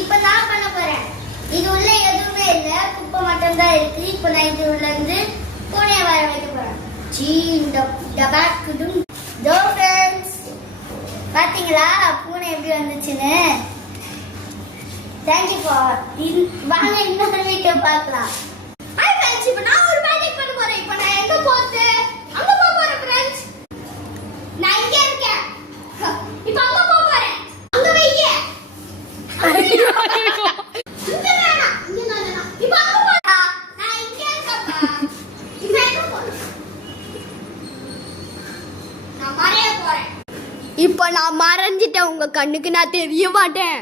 இப்ப நான் பண்ண போறேன். இது உள்ள எதுவுமே இல்ல, குப்பை மட்டும் தான் இருக்கு. இப்ப நான் இது உள்ள இருந்து பூனையை வர வைக்க போறேன். பாத்தீங்களா பூனை எப்படி வந்துச்சுன்னு? Thank you for. வாங்க இன்னொரு வீடியோ பார்க்கலாம். ஹாய் फ्रेंड्स, இப்போ நான் ஒரு மேஜிக் பண்ண போறேன். இப்போ நான் எங்க போறது? அங்க போக போறேன் फ्रेंड्स. நான் இங்க இருக்கேன். இப்போ அங்க போக போறேன். அங்க வைங்க. இங்க வேணாம். இங்க வேணாம். இப்போ அங்க போடா. நான் இங்க இருக்கேன்ப்பா. இப்போ எங்க போறேன்? நான் மறைய போறேன். இப்போ நான் மறைஞ்சிட்டேன். உங்க கண்ணுக்கு நான் தெரிய மாட்டேன்.